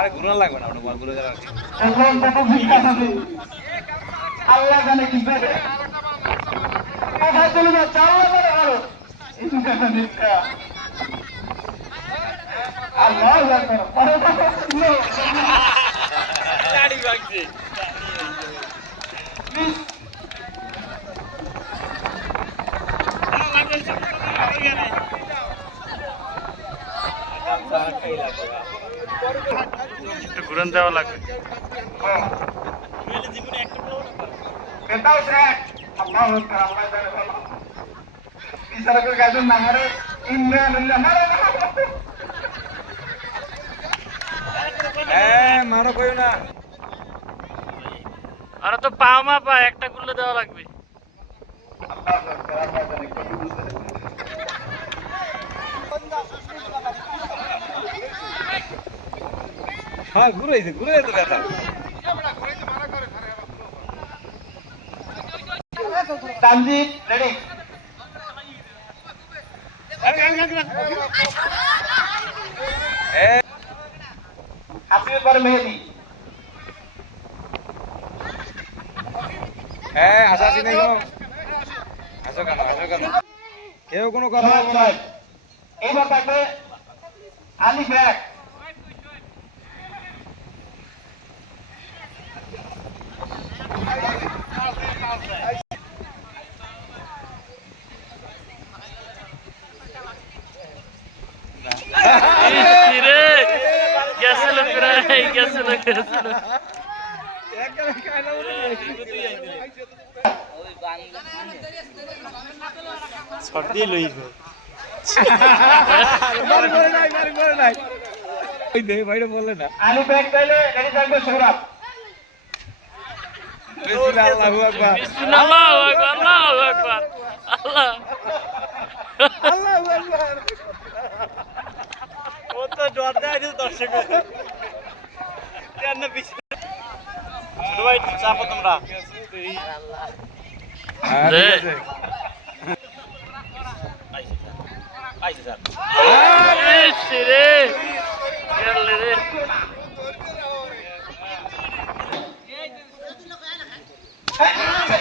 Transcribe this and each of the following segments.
আরে ঘুরানো লাগবে না ওটা বল ঘুরে আল্লাহ জানে কি করে। চলে ভালো। জানে ভালো। গাড়ি ভাগছে Please, একটু ঘুরান দেওয়া লাগবে হ্যাঁ। বেটাও দেখ, আল্লাহ আকবার, আল্লাহ জানে ভালো। বিচারকের কাছে নামারে ইমরান উল্লাহ মারে না। হ্যাঁ মারো কইও না আর তো পা মা পা একটা গুলো দেওয়া লাগবে। আল্লাহ আকবার, আল্লাহ জানে কি বুঝে। হ্যাঁ ঘুরাইছে ঘুরে তো ব্যথা তানজিব রেডি এ পরে মেহেদি। হ্যাঁ আসাসি নাই কোনো আসো কেন আসো কেন কেউ কোনো কথা বলব না। এইবার থাকবে আলি ব্যাগ গেছিল সর্দি লইবে বাড়ি করে নাই বাড়ি করে নাই ওই দে বাইরে বললে না। আলি ব্যাগ পাইলে রেডি থাকবে সৌরভ। আল্লাহু। আকবার আল্লাহু। আকবার আল্লাহু। আকবার আল্লাহ। আল্লাহু। আকবার ও তো জ্বর দেয় দর্শক কেন পিছনে ভাই চাপো তোমরা হ্যাঁ রে। ঠিক আছে ইস রে গেলে রে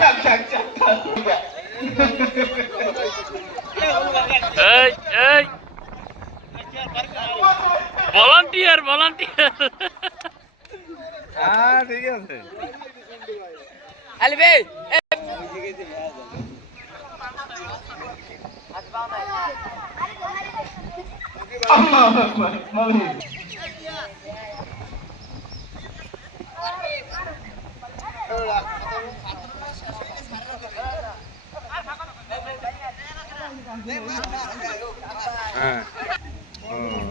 চাক চাক চাক এই এই ভলান্টিয়ার ভলান্টিয়ার হ্যাঁ ঠিক আছে। আল্লাহ আকবার মালিক হ্যাঁ। ও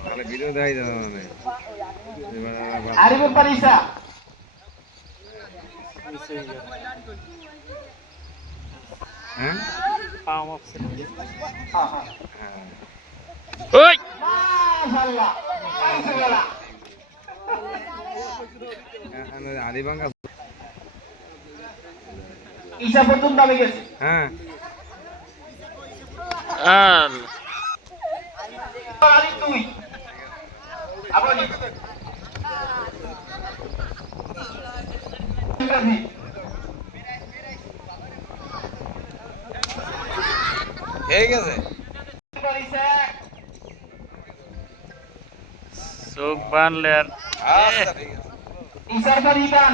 তাহলে ভিডিও দেখাই যাবে মানে এবার আবার- আরিফের পর ঈশা হ্যাঁ? হ্যাঁ হ্যাঁ হ্যাঁ ওই! মাশাআল্লাহ মাশাআল্লাহ। হ্যাঁ, আলিবাঙ্গা ঈশা পর্যন্ত আমি গেছি। হ্যাঁ। আলি তুই আপনি ঠিক আছে চোখ বানলে আর আচ্ছা ঠিক আছে। ইবান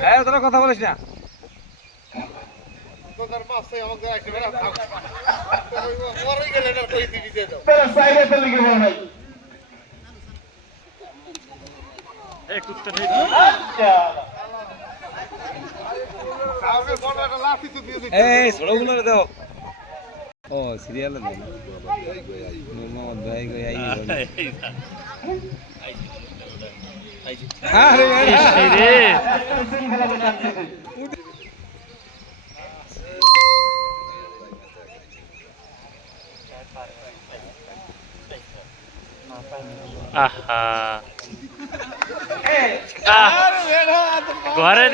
হ্যাঁ তোরা কথা বলিস না। আচ্ছা। এই ছোটগুলো দাও। ও সিরিয়ালে মোহাম্মদ ভাই গো আই ঘরে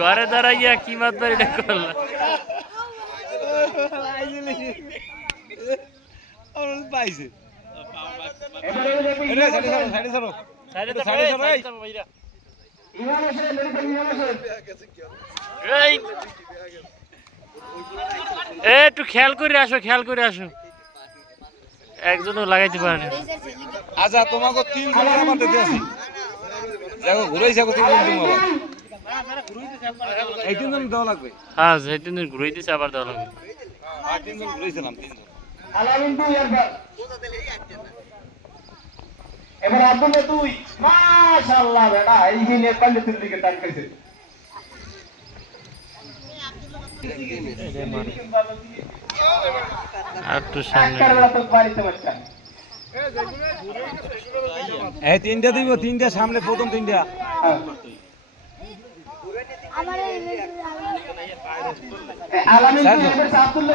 ঘরে দাঁড়াইয়া কি মাত্র এটা করল? পাইছে। এই। এই একটু খেয়াল করে আসো খেয়াল করে আসো। একজনও লাগাইতে পারে না। আচ্ছা তোমাকে তিন আমার দিতে আছি দেখো ঘুরাইছে আগো তিন তোমার এই তিন জন দেওয়া লাগবে। হ্যাঁ সেদিন ঘুরে দিছে আবার দেওয়া লাগবে। ঘুরাইছিলাম আলামিন দুই একবার। এবার আব্দুল্লা তুই। মাশাআল্লাহ বেটা এই যে নেপালের দিকে তাকাইছে আর একটু সামনে একবার বেলা তো বাড়িতে বাচ্চা এই তিনটা দিব তিনটা সামনে প্রথম তিনটা। হ্যাঁ। আলামিন আব্দুল্লা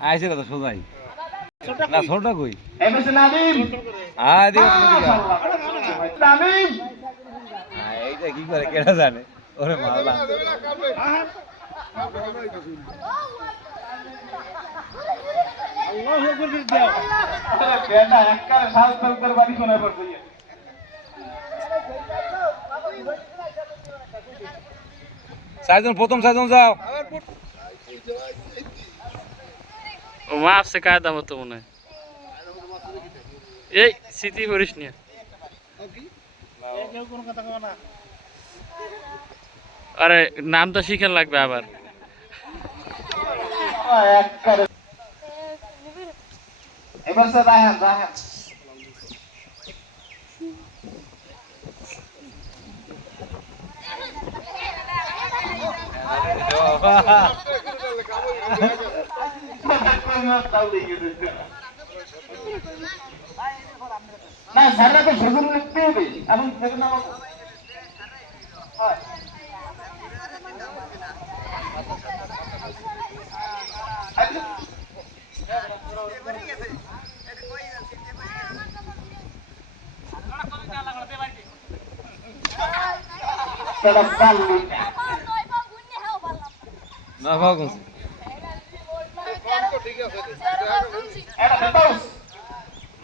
আইছে কত সোজাই। না ছোটটা কই? দিও দিও এইটা কি করে কেডা জানে? ওরে মাওলা। বেটা এক্কারে সাল সাল করে বাড়ি পড়ছে চারজন প্রথম চারজন যাও। ও মাপছে কায়দা মতো মনে হয়। এই স্মৃতি করিস নিয়ে আরে নামটা শিখার লাগবে আবার। এবার স্যার রায়হান রায়হান না স্যাররা তো সেগুন লিখতে হবে। এখন সেগুন Pero Balli. না ভাগো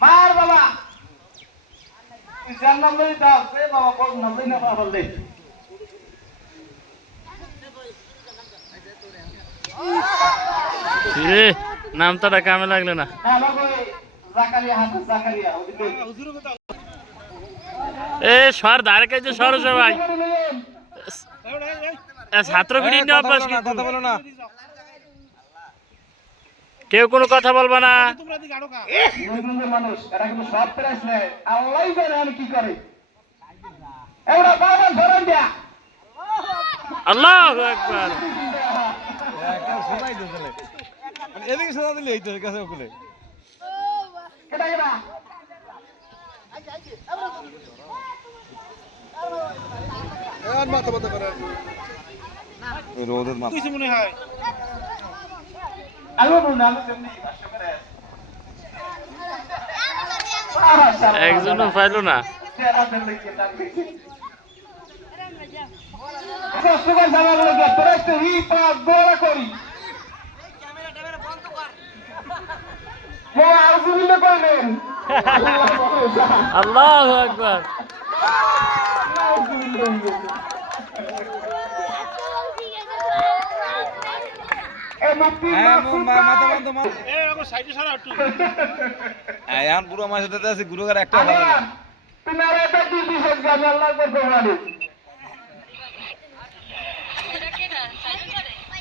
মার বাবা। তুই যার নাম লই দাও সে বাবা কোন নাম লই না বাবা রে নামটা কামে লাগল না। এ সর ধারে কাছে সর সবাই। ছাত্র বিড়ি অভ্যাস কথা বলো না কেউ কোনো কথা বলবা না। মানুষ এরা কিন্তু সব প্রাইস নেয়। আল্লাহই জানে আমি কি করে। এওরা বাবা ধরেন দিয়া। আল্লাহ একবার মানে এদিকে সোজা দিলে এই তো এর কাছে ওগুলো কেটা কেটা ওই মাথা বলব না আমি তেমনি কষ্ট করে একজনও পাইলো না। চেহারাদের লিখে টানবে কষ্ট করে জানার লোক তোরা একটু হি পাক দৌড়া করি ও আউজুবিল্লাহ কইলেন আল্লাহ একবার এই মুক্তি হ্যাঁ মো- মা- মাথা মাসুদ বন্ধ মা হ্যাঁ, এখন পুরো মাসের সাথে আছে গুরুগার একটা ভালো না তুমি এটা কি বিশেষ গান আল্লাহ করতে পারি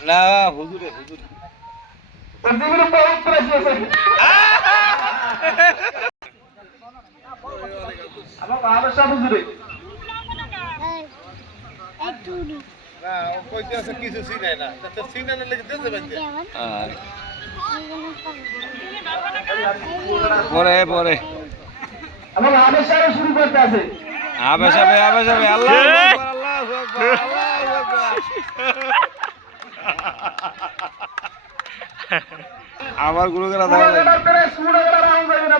না হুজুরে হুজুরে জীবনে বহুত প্রশ্ন আছে আমার বাবার সাথে জুড়ে না পরে পরে। আমার বাবার সাথে শুরু করতে আছে আবে যাবে আবে যাবে আল্লাহ আল্লাহ আকবার, আল্লাহ আকবার। আমার গুরুগারা দেখা লাগে পুরোটা করে শুরু করে রাউন্ড যাবে না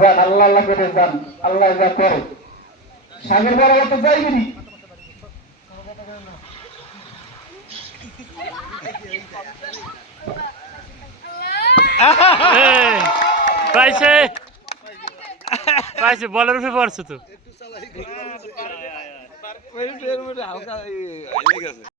যান আল্লাহ। আল্লাহ করে যান আল্লাহ যা করে। সাগর বড় তো যাইবি এই, পাইছে পাইছে বলের উপরে পড়ছে তো।